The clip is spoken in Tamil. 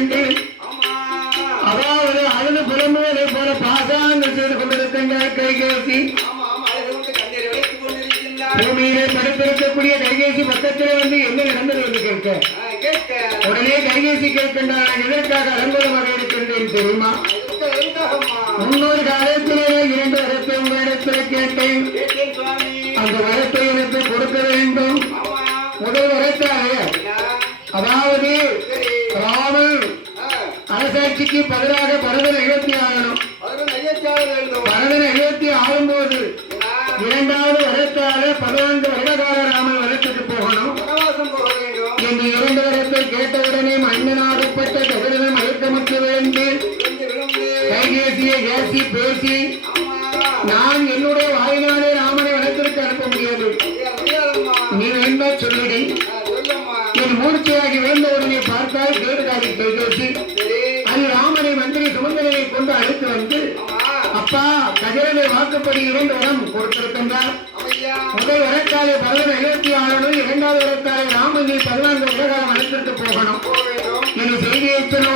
என்று அதாவது அழுது புலம்புவதை போல பாசாங்கு செய்து கொண்டிருக்கின்ற கைகேசி பூமியிலே படுத்திருக்கக்கூடிய கைகேசி பக்கத்திலே வந்து என்ன நடந்தது என்று கேட்க. உடனே கைகேசி கேட்கின்றான் எதற்காக அலங்கோலமாக இருக்கின்றேன் தெரியுமா? முன்னொரு காலத்திலே இரண்டு வரத்தை உங்களிடத்தில் கேட்டேன். அந்த வரத்தை அரசாட்சிக்கு பதிலாக பரதன் எழுபத்தி ஆகணும் பதினொன்று பரதன் எழுபத்தி ஆகும்போது இரண்டாவது வரத்தாக பதினான்கு வருடகால ராமன் வரத்துக்கு போகணும். இந்த இரண்டு வரத்தை கேட்டவுடனே மன்னனாகப்பட்ட கதிரவன் மயக்கமற்ற வேண்டி கைகேசியை ஏசி பேசி நான் என்னுடைய வாயினாலே கொண்டு அழைத்து வந்து அப்பா கதிரனை வாக்குப்படுகிறோம் வரம் கொடுத்திருக்கின்றார். முதல் வரக்காலை பரதன் ஐநூத்தி ஆளனும் இரண்டாவது வரக்காலை ராமஞ்சி பதினான்கு உலகம் அழைத்துட்டு போகணும். என்று செய்தியை சொன்ன